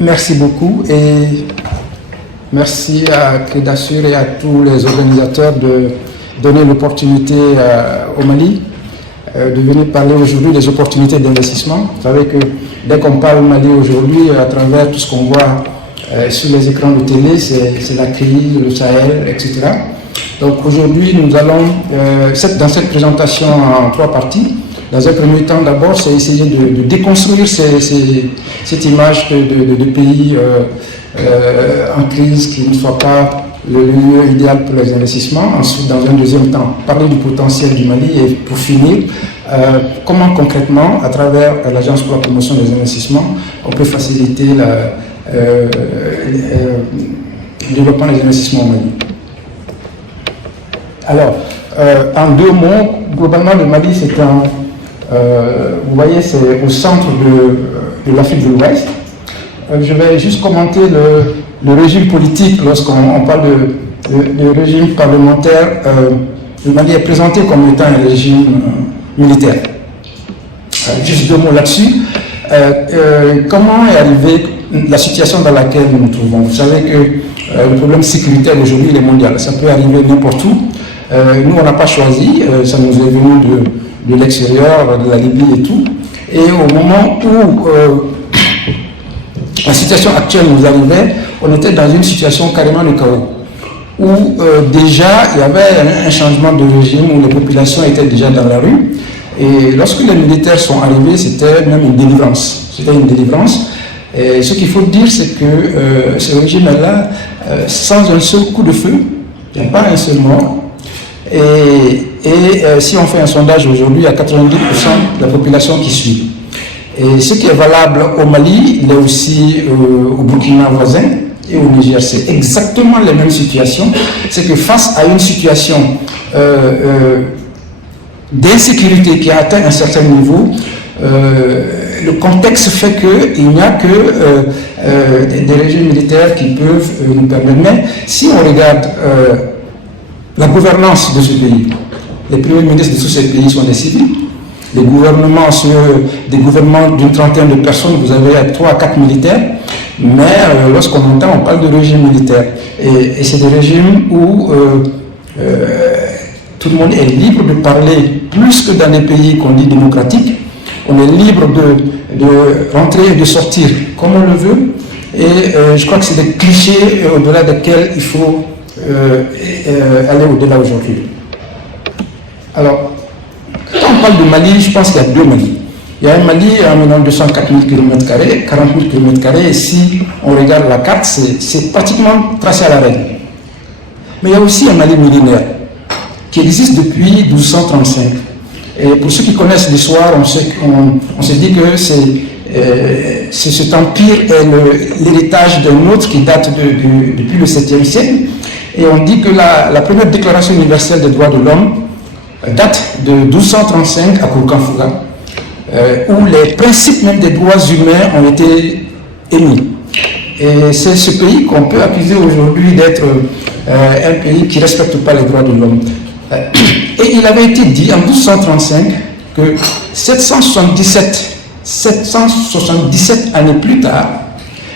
Merci beaucoup et merci à Crédasur et à tous les organisateurs de donner l'opportunité au Mali de venir parler aujourd'hui des opportunités d'investissement. Vous savez que dès qu'on parle au Mali aujourd'hui, à travers tout ce qu'on voit sur les écrans de télé, c'est la crise, le Sahel, etc. Donc aujourd'hui, nous allons, dans cette présentation en 3 parties, dans un premier temps, d'abord, c'est essayer de déconstruire cette image de pays en crise qui ne soit pas le lieu idéal pour les investissements. Ensuite, dans un deuxième temps, parler du potentiel du Mali et pour finir, comment concrètement, à travers l'Agence pour la promotion des investissements, on peut faciliter le développement des investissements au Mali. Alors, en 2 mots, globalement, le Mali, c'est vous voyez, c'est au centre de l'Afrique de l'Ouest. Je vais juste commenter le régime politique lorsqu'on parle de régime parlementaire. Le Mali est présenté comme étant un régime militaire. Juste 2 mots là-dessus. Comment est arrivée la situation dans laquelle nous nous trouvons? Vous savez que le problème sécuritaire aujourd'hui il est mondial. Ça peut arriver n'importe où. Nous, on n'a pas choisi. Ça nous est venu de l'extérieur, de la Libye et tout. Et au moment où la situation actuelle nous arrivait, on était dans une situation carrément de chaos, où déjà il y avait un changement de régime, où les populations étaient déjà dans la rue. Et lorsque les militaires sont arrivés, c'était même une délivrance. C'était une délivrance. Et ce qu'il faut dire, c'est que ce régime-là, sans un seul coup de feu, il n'y a pas un seul mort. Et si on fait un sondage aujourd'hui, il y a 90% de la population qui suit. Et ce qui est valable au Mali, il est aussi au Burkina voisin et au Niger. C'est exactement les mêmes situations. C'est que face à une situation d'insécurité qui a atteint un certain niveau, le contexte fait qu'il n'y a que des régimes militaires qui peuvent nous permettre. Mais si on regarde la gouvernance de ce pays, les premiers ministres de tous ces pays sont des civils. Les gouvernements, des gouvernements d'une trentaine de personnes, vous avez 3 à 4 militaires, mais lorsqu'on entend, on parle de régime militaire. Et c'est des régimes où tout le monde est libre de parler, plus que dans les pays qu'on dit démocratiques. On est libre de rentrer et de sortir comme on le veut. Et je crois que c'est des clichés au-delà desquels il faut aller au-delà aujourd'hui. Alors, quand on parle de Mali, je pense qu'il y a 2 Mali. Il y a un Mali à 204 000 km, 40 000 km, et si on regarde la carte, c'est pratiquement tracé à la règle. Mais il y a aussi un Mali millénaire qui existe depuis 1235. Et pour ceux qui connaissent l'histoire, on se dit que cet empire est l'héritage d'un autre qui date depuis le 7e siècle. Et on dit que la première déclaration universelle des droits de l'homme date de 1235 à Kourkan-Fouga, où les principes même des droits humains ont été émis. Et c'est ce pays qu'on peut accuser aujourd'hui d'être un pays qui ne respecte pas les droits de l'homme. Et il avait été dit en 1235 que 777 années plus tard,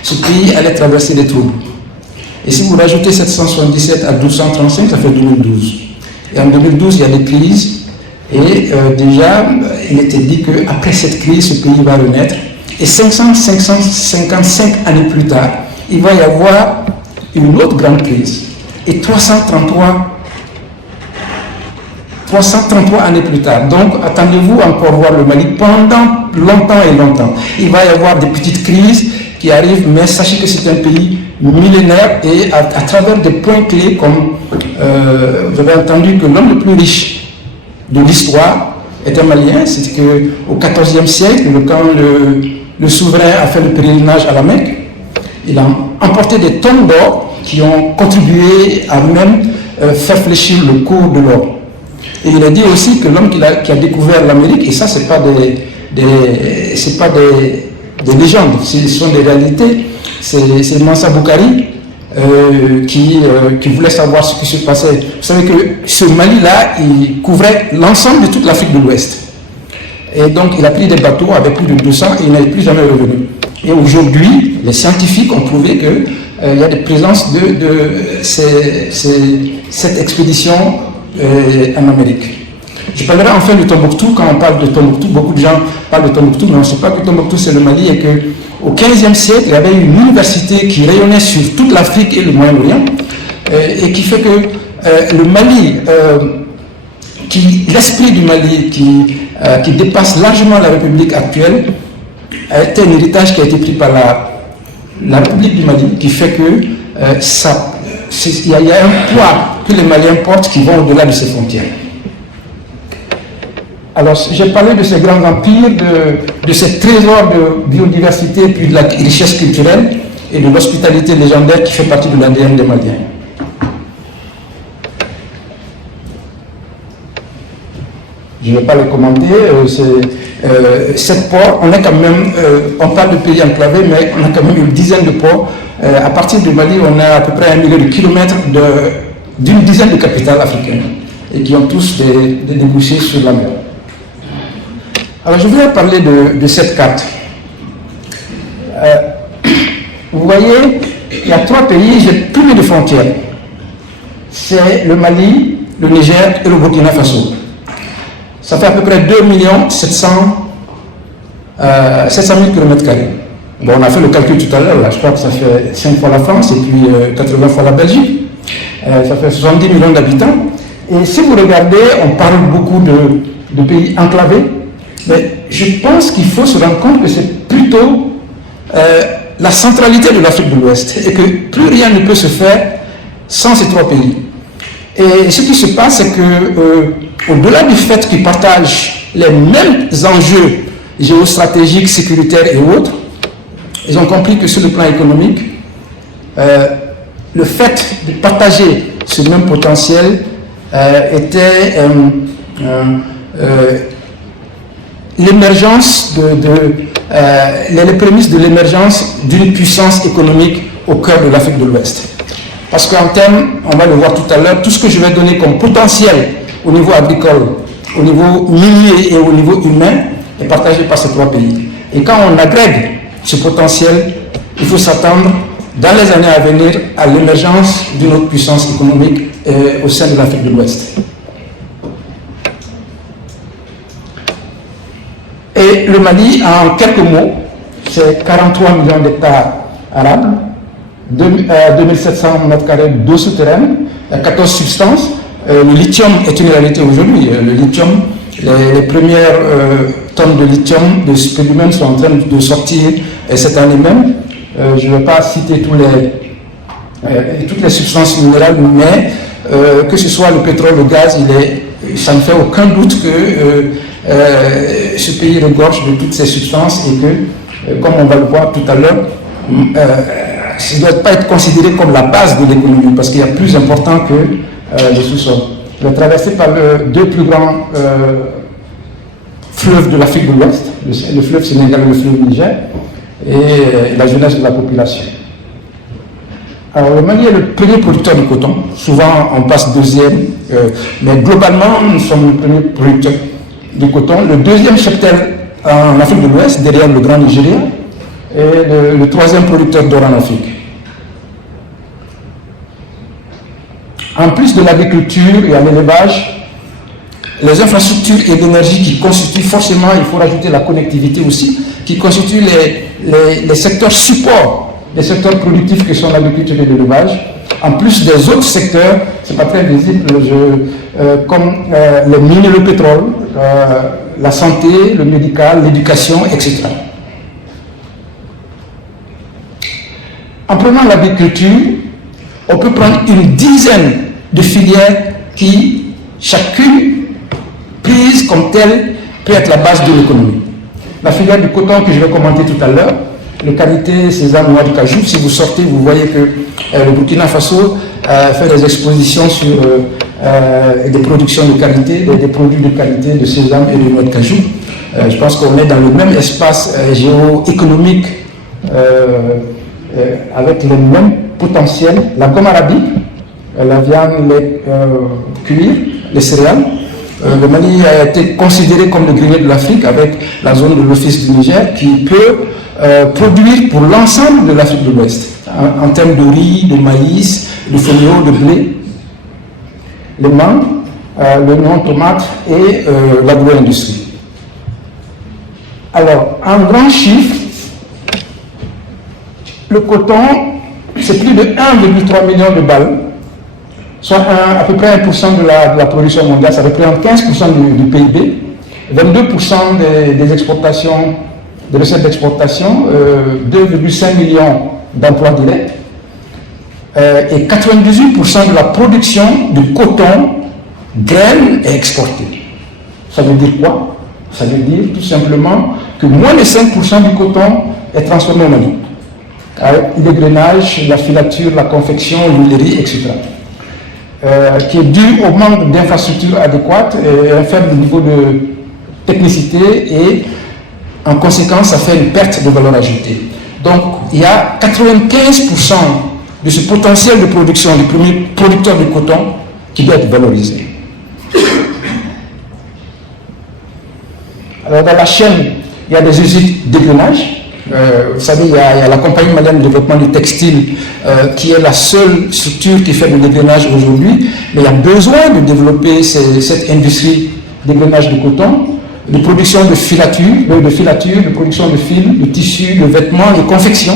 ce pays allait traverser des troubles. Et si vous rajoutez 777 à 1235, ça fait 2012. Et en 2012, il y a des crises. Et déjà, il était dit qu'après cette crise, ce pays va renaître. Et 555 années plus tard, il va y avoir une autre grande crise. Et 333 années plus tard. Donc, attendez-vous encore voir le Mali pendant longtemps et longtemps. Il va y avoir des petites crises qui arrivent, mais sachez que c'est un pays millénaire et à travers des points clés comme vous avez entendu que l'homme le plus riche de l'histoire est un Malien. C'est qu'au XIVe siècle, quand le souverain a fait le pèlerinage à la Mecque, il a emporté des tonnes d'or qui ont contribué à même faire fléchir le cours de l'or. Et il a dit aussi que l'homme qui a découvert l'Amérique, et ça c'est pas des légendes, ce sont des réalités, c'est Mansa Boukari qui voulait savoir ce qui se passait. Vous savez que ce Mali-là, il couvrait l'ensemble de toute l'Afrique de l'Ouest. Et donc, il a pris des bateaux avec plus de 200 et il n'est plus jamais revenu. Et aujourd'hui, les scientifiques ont prouvé qu'il y a des présences de cette expédition en Amérique. Je parlerai enfin de Tombouctou. Quand on parle de Tombouctou, beaucoup de gens parlent de Tombouctou, mais on ne sait pas que Tombouctou c'est le Mali et qu'au XVe siècle, il y avait une université qui rayonnait sur toute l'Afrique et le Moyen-Orient et qui fait que le Mali, l'esprit du Mali qui dépasse largement la République actuelle, a été un héritage qui a été pris par la République du Mali, qui fait que il y a un poids que les Maliens portent qui vont au-delà de ces frontières. Alors, j'ai parlé de ces grands empires, de ces trésors de biodiversité, puis de la richesse culturelle et de l'hospitalité légendaire qui fait partie de l'ADN des Maliens. Je ne vais pas les commenter. Cette port, on est quand même, on parle de pays enclavés, mais on a quand même une dizaine de ports. À partir du Mali, on a à peu près 1 million de kilomètres d'une dizaine de capitales africaines et qui ont tous des débouchés sur la mer. Alors, je voulais parler de cette carte. Vous voyez, il y a 3 pays, j'ai plus de frontières. C'est le Mali, le Niger et le Burkina Faso. Ça fait à peu près 2 700 000 km². Bon, on a fait le calcul tout à l'heure, je crois que ça fait 5 fois la France et puis 80 fois la Belgique. Ça fait 70 millions d'habitants. Et si vous regardez, on parle beaucoup de pays enclavés, mais je pense qu'il faut se rendre compte que c'est plutôt la centralité de l'Afrique de l'Ouest et que plus rien ne peut se faire sans ces 3 pays. Et ce qui se passe, c'est que au-delà du fait qu'ils partagent les mêmes enjeux géostratégiques, sécuritaires et autres, ils ont compris que sur le plan économique, le fait de partager ce même potentiel était l'émergence les prémices de l'émergence d'une puissance économique au cœur de l'Afrique de l'Ouest. Parce qu'en termes, on va le voir tout à l'heure, tout ce que je vais donner comme potentiel au niveau agricole, au niveau minier et au niveau humain est partagé par ces 3 pays. Et quand on agrègue ce potentiel, il faut s'attendre dans les années à venir à l'émergence d'une autre puissance économique au sein de l'Afrique de l'Ouest. Et le Mali, en quelques mots, c'est 43 millions d'hectares arables, 2700 m² d'eau souterraine, 14 substances. Le lithium est une réalité aujourd'hui. Le lithium, les premières tonnes de lithium de spécimen sont en train de sortir cette année même. Je ne vais pas citer toutes les substances minérales, mais que ce soit le pétrole, le gaz, ça ne fait aucun doute que ce pays regorge de toutes ces substances et que, comme on va le voir tout à l'heure, ça ne doit pas être considéré comme la base de l'économie parce qu'il y a plus important que le sous-sol. Il est traversé par les 2 plus grands fleuves de l'Afrique de l'Ouest, le fleuve Sénégal et le fleuve Niger, et la jeunesse de la population. Alors, le Mali est le premier producteur de coton. Souvent, on passe 2e, mais globalement, nous sommes le premier producteur de coton. Le 2e cheptel en Afrique de l'Ouest, derrière le Grand Nigeria, et le 3e producteur d'or en Afrique. En plus de l'agriculture et de l'élevage, les infrastructures et l'énergie qui constituent forcément, il faut rajouter la connectivité aussi, qui constituent les secteurs supports, les secteurs productifs que sont l'agriculture et l'élevage, en plus des autres secteurs, c'est pas très visible, comme les mines et le pétrole, la santé, le médical, l'éducation, etc. En prenant l'agriculture, on peut prendre une dizaine de filières qui, chacune, prise comme telle, peut être la base de l'économie. La filière du coton que je vais commenter tout à l'heure, le karité, sésame, noix de cajou, si vous sortez, vous voyez que le Burkina Faso fait des expositions sur des productions de qualité, des produits de qualité de sésame et de noix de cajou. Je pense qu'on est dans le même espace géoéconomique avec les mêmes potentiels. La gomme arabique, la viande, les cuir, les céréales, Le Mali a été considéré comme le grenier de l'Afrique avec la zone de l'Office du Niger qui peut produire pour l'ensemble de l'Afrique de l'Ouest en termes de riz, de maïs, de fenouil, de blé, le mangue, l'oignon, tomate et l'agro-industrie. Alors, en grand chiffre, le coton, c'est plus de 1,3 million de balles, soit à peu près 1% de la production mondiale, ça représente 15% du PIB, 22% des exportations, des recettes d'exportation, 2,5 millions d'emplois directs, et 98% de la production de coton, graines est exportée. Ça veut dire quoi? Ça veut dire tout simplement que moins de 5% du coton est transformé au Mali. Avec le grainage, la filature, la confection, l'huilerie, etc. Qui est dû au manque d'infrastructures adéquates et un faible niveau de technicité et en conséquence ça fait une perte de valeur ajoutée. Donc il y a 95% de ce potentiel de production du premier producteur de coton qui doit être valorisé. Alors dans la chaîne, il y a des usines d'égrainage. Vous savez, il y a la compagnie malienne de développement du textile qui est la seule structure qui fait de l'égrainage aujourd'hui, mais il y a besoin de développer cette industrie d'égrainage de coton, de production de filature, de production de fils, de tissus, de vêtements, de confection.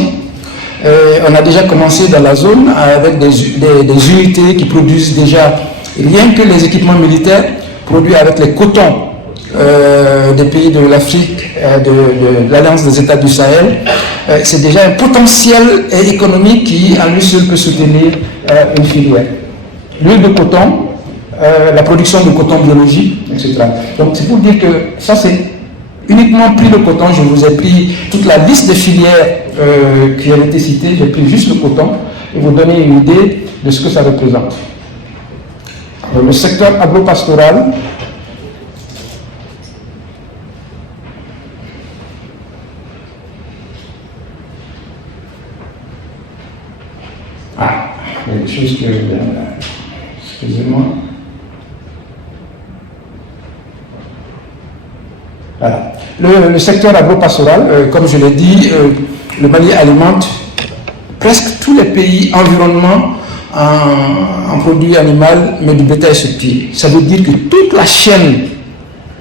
On a déjà commencé dans la zone avec des unités qui produisent déjà, rien que les équipements militaires produits avec les cotons des pays de l'Afrique, de l'Alliance des États du Sahel, c'est déjà un potentiel économique qui, à lui seul, peut soutenir une filière. L'huile de coton, la production de coton biologique, etc. Donc c'est pour dire que ça c'est uniquement pris le coton, je vous ai pris toute la liste de filières qui ont été citées, j'ai pris juste le coton et vous donner une idée de ce que ça représente. Le secteur agro-pastoral, il y a des choses que... excusez-moi. Voilà. Le secteur agro-pastoral, comme je l'ai dit, le Mali alimente presque tous les pays environnement en produits animaux, mais du bétail subtil. Ça veut dire que toute la chaîne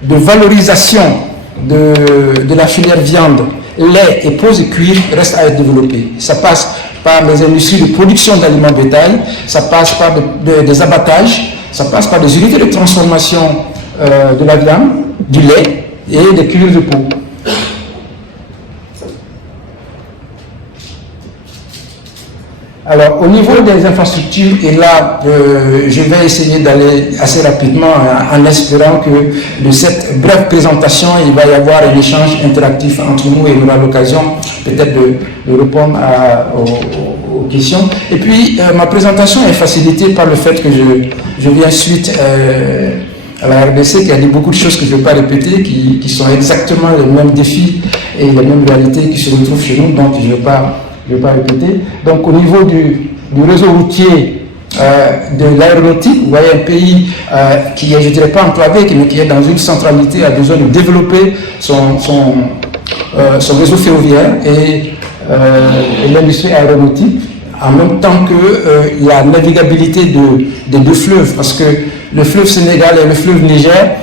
de valorisation de la filière viande, lait et pose et cuir reste à être développée. Ça passe par les industries de production d'aliments bétail, ça passe par des abattages, ça passe par des unités de transformation de la viande, du lait et des cuirs de peau. Alors, au niveau des infrastructures, et là, je vais essayer d'aller assez rapidement en espérant que de cette brève présentation, il va y avoir un échange interactif entre nous et on aura l'occasion peut-être de répondre aux questions. Et puis, ma présentation est facilitée par le fait que je viens suite à la RDC qui a dit beaucoup de choses que je ne vais pas répéter, qui sont exactement les mêmes défis et les mêmes réalités qui se retrouvent chez nous, donc je ne vais pas répéter. Donc au niveau du réseau routier de l'aéronautique, vous voyez un pays qui est, je ne dirais pas enclavé, mais qui est dans une centralité, a besoin de développer son réseau ferroviaire et l'industrie aéronautique, en même temps que la navigabilité des deux fleuves, parce que le fleuve Sénégal et le fleuve Niger,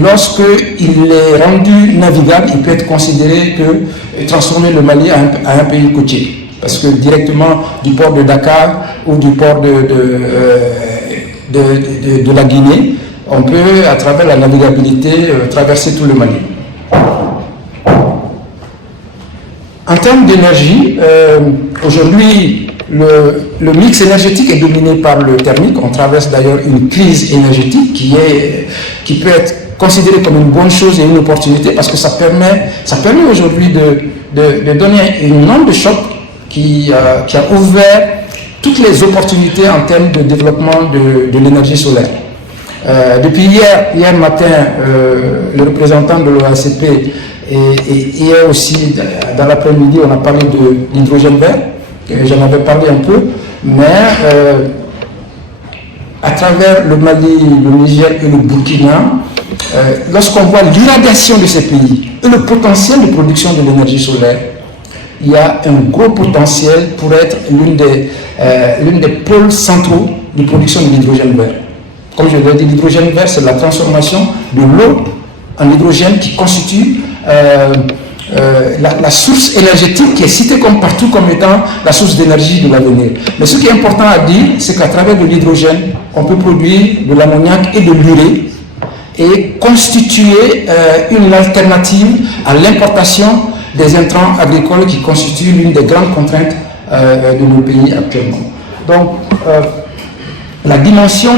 lorsqu'il est rendu navigable, il peut être considéré que transformer le Mali à un pays côtier. Parce que directement du port de Dakar ou du port de la Guinée, on peut, à travers la navigabilité, traverser tout le Mali. En termes d'énergie, aujourd'hui, le mix énergétique est dominé par le thermique. On traverse d'ailleurs une crise énergétique qui peut être considérée comme une bonne chose et une opportunité parce que ça permet aujourd'hui de donner une onde de choc qui a ouvert toutes les opportunités en termes de développement de l'énergie solaire. Depuis hier matin, le représentant de l'OACP et hier aussi, dans l'après-midi, on a parlé de l'hydrogène vert. J'en avais parlé un peu, mais à travers le Mali, le Niger et le Burkina, lorsqu'on voit l'irradiation de ces pays et le potentiel de production de l'énergie solaire, il y a un gros potentiel pour être l'une des pôles centraux de production de l'hydrogène vert. Comme je l'ai dit, l'hydrogène vert, c'est la transformation de l'eau en hydrogène qui constitue la source énergétique qui est citée comme partout comme étant la source d'énergie de l'avenir. Mais ce qui est important à dire, c'est qu'à travers de l'hydrogène, on peut produire de l'ammoniac et de l'urée et constituer une alternative à l'importation des intrants agricoles qui constituent l'une des grandes contraintes de nos pays actuellement. Donc, la dimension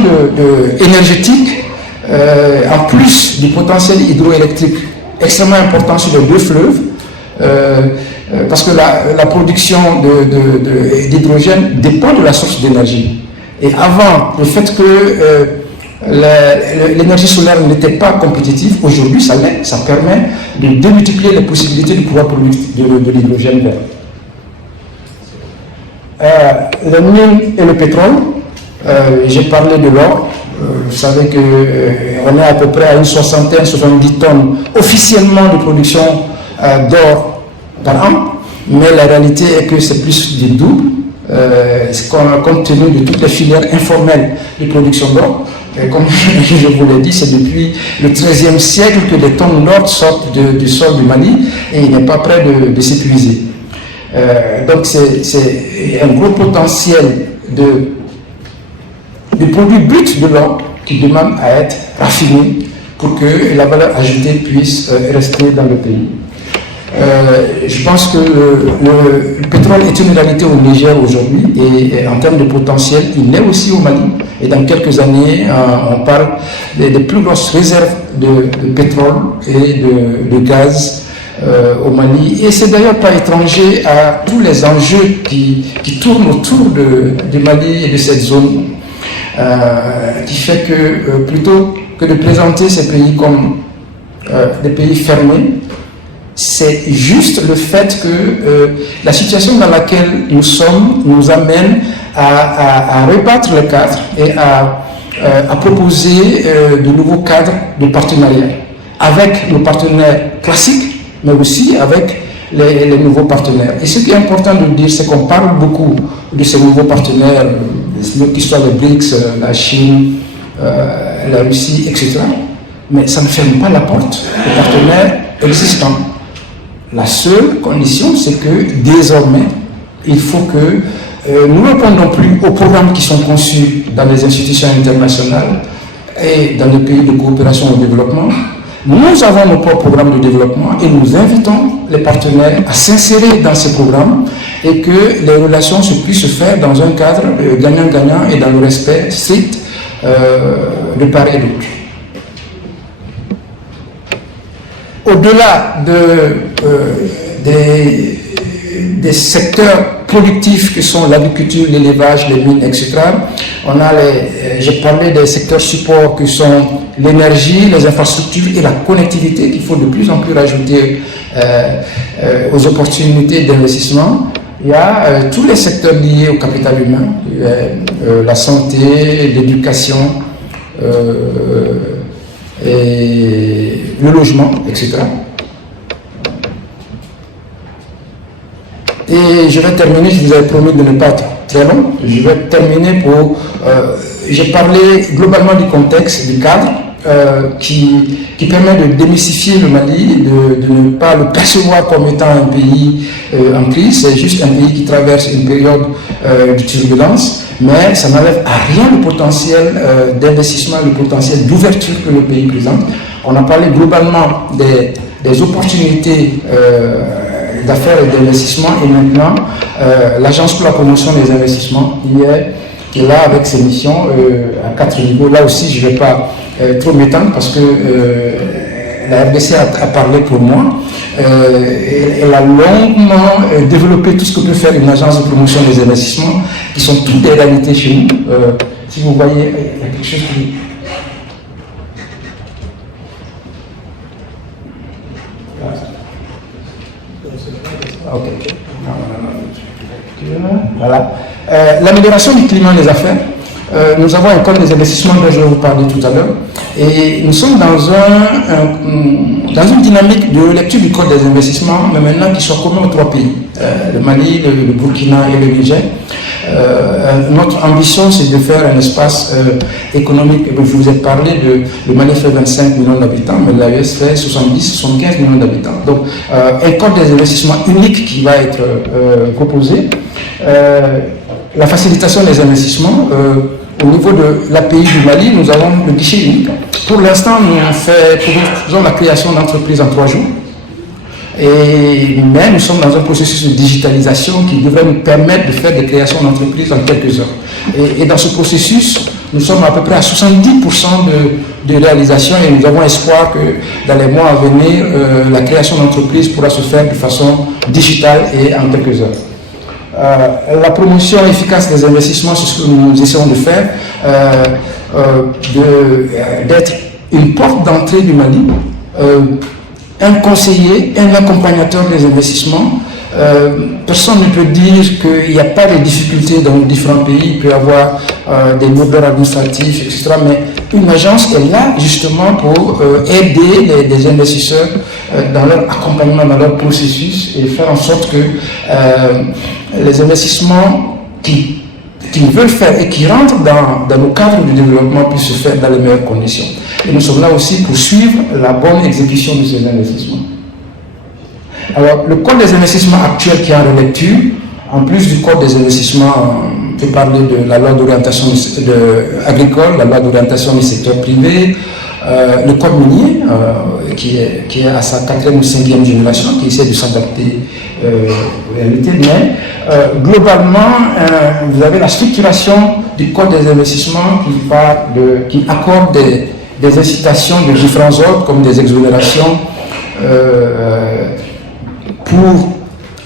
énergétique, en plus du potentiel hydroélectrique extrêmement important sur les deux fleuves, parce que la production d'hydrogène dépend de la source d'énergie. Et avant, le fait que l'énergie solaire n'était pas compétitive, aujourd'hui ça l'est, ça permet de démultiplier les possibilités de pouvoir produire de l'hydrogène vert. Les mines et le pétrole, j'ai parlé de l'or. Vous savez qu'on est à peu près à une 70 tonnes officiellement de production d'or par an, mais la réalité est que c'est plus du double, compte tenu de toutes les filières informelles de production d'or. Comme je vous l'ai dit, c'est depuis le XIIIe siècle que des tonnes d'or sortent du sol du Mali et il n'est pas prêt de s'épuiser. Donc c'est un gros potentiel de produits bruts de l'or qui demandent à être raffinés pour que la valeur ajoutée puisse rester dans le pays. Je pense que le pétrole est une réalité au Niger aujourd'hui et en termes de potentiel, il l'est aussi au Mali. Et dans quelques années, on parle des plus grosses réserves de pétrole et de gaz au Mali. Et c'est d'ailleurs pas étranger à tous les enjeux qui tournent autour du Mali et de cette zone, qui fait que plutôt que de présenter ces pays comme des pays fermés, c'est juste le fait que la situation dans laquelle nous sommes nous amène à rebattre le cadre et à proposer de nouveaux cadres de partenariat avec nos partenaires classiques, mais aussi avec les nouveaux partenaires. Et ce qui est important de dire, c'est qu'on parle beaucoup de ces nouveaux partenaires, qui soient les BRICS, la Chine, la Russie, etc. Mais ça ne ferme pas la porte aux partenaires existants. La seule condition, c'est que désormais, il faut que nous ne répondons plus aux programmes qui sont conçus dans les institutions internationales et dans les pays de coopération au développement. Nous avons nos propres programmes de développement et nous invitons les partenaires à s'insérer dans ces programmes et que les relations puissent se faire dans un cadre gagnant-gagnant et dans le respect strict de part et d'autre. Au-delà des secteurs productifs que sont l'agriculture, l'élevage, les mines, etc., on a j'ai parlé des secteurs supports que sont l'énergie, les infrastructures et la connectivité qu'il faut de plus en plus rajouter aux opportunités d'investissement. Il y a tous les secteurs liés au capital humain, la santé, l'éducation, et le logement, etc. Et je vais terminer, je vous avais promis de ne pas être très long, je vais terminer pour... j'ai parlé globalement du contexte, du cadre, qui permet de démystifier le Mali, de ne pas le percevoir comme étant un pays en crise, c'est juste un pays qui traverse une période de turbulence, mais ça n'enlève à rien le potentiel d'investissement, le potentiel d'ouverture que le pays présente. On a parlé globalement des opportunités d'affaires et d'investissement, et maintenant l'Agence pour la promotion des investissements qui est là avec ses missions à 4 niveaux. Là aussi, je ne vais pas trop m'étendre parce que la RDC a parlé pour moi. Elle a longuement développé tout ce que peut faire une agence de promotion des investissements, qui sont toutes des réalités chez nous. Si vous voyez, il y a quelque chose qui... Ok. Voilà. L'amélioration du climat des affaires. nous avons un code des investissements dont je vais vous parler tout à l'heure. Et nous sommes dans une dynamique de lecture du code des investissements, mais maintenant qui soit commun aux 3 pays, le Mali, le Burkina et le Niger. Notre ambition, c'est de faire un espace économique. Je vous ai parlé le Mali fait 25 millions d'habitants, mais l'AES fait 70-75 millions d'habitants. Donc, un code des investissements unique qui va être proposé. La facilitation des investissements. Au niveau de l'API du Mali, nous avons le guichet unique. Pour l'instant, nous faisons la création d'entreprises en 3 jours. Mais nous sommes dans un processus de digitalisation qui devrait nous permettre de faire des créations d'entreprises en quelques heures. Et dans ce processus, nous sommes à peu près à 70% de réalisation et nous avons espoir que dans les mois à venir, la création d'entreprises pourra se faire de façon digitale et en quelques heures. La promotion efficace des investissements, c'est ce que nous essayons de faire, d'être une porte d'entrée du Mali, un conseiller, un accompagnateur des investissements. Personne ne peut dire qu'il n'y a pas de difficultés dans les différents pays, il peut y avoir des lourdeurs administratives, etc. Mais une agence est là justement pour aider les investisseurs dans leur accompagnement, dans leur processus et faire en sorte que les investissements qu'ils veulent faire et qui rentrent dans le cadre du développement puissent se faire dans les meilleures conditions. Et nous sommes là aussi pour suivre la bonne exécution de ces investissements. Alors, le code des investissements actuel qui est en relecture, en plus du code des investissements, on peut parler de la loi d'orientation agricole, la loi d'orientation du secteur privé, le code minier, qui est à sa 4e ou 5e génération, qui essaie de s'adapter aux réalités. Mais globalement, vous avez la structuration du code des investissements qui accorde des incitations de différents ordres, comme des exonérations pour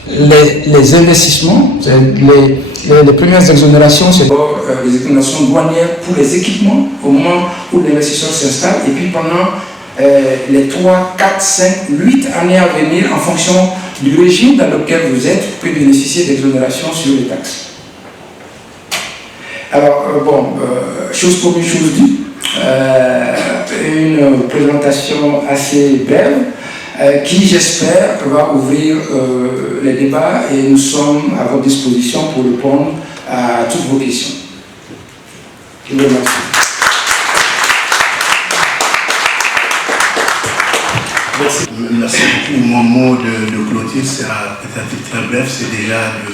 les investissements. Les premières exonérations, c'est les exonérations douanières pour les équipements au moment où l'investisseur s'installe, et puis pendant les 3, 4, 5, 8 années à venir, en fonction du régime dans lequel vous êtes, vous pouvez bénéficier d'exonérations sur les taxes. Alors, chose commune, chose due, une présentation assez brève, qui, j'espère, va ouvrir les débats et nous sommes à votre disposition pour répondre à toutes vos questions. Je vous remercie. Merci beaucoup. Mon mot de clôture sera peut-être très bref. C'est déjà de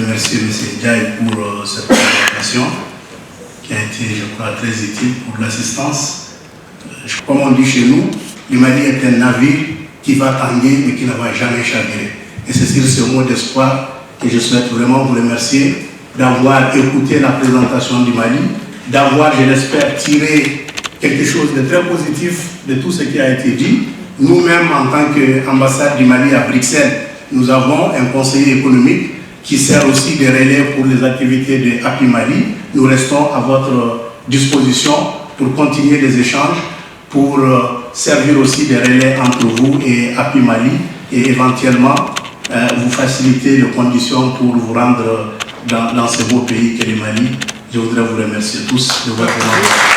remercier M. Ndiaye pour cette présentation qui a été, je crois, très utile pour l'assistance. Comme on dit chez nous, le Mali est un navire qui va tanguer mais qui ne va jamais chavirer. Et c'est sur ce mot d'espoir que je souhaite vraiment vous remercier d'avoir écouté la présentation du Mali, d'avoir, je l'espère, tiré quelque chose de très positif de tout ce qui a été dit. Nous-mêmes, en tant qu'ambassade du Mali à Bruxelles, nous avons un conseiller économique qui sert aussi de relais pour les activités de Happy Mali. Nous restons à votre disposition pour continuer les échanges, pour servir aussi de relais entre vous et Happy Mali et éventuellement vous faciliter les conditions pour vous rendre dans ce beau pays qu'est le Mali. Je voudrais vous remercier tous de votre attention.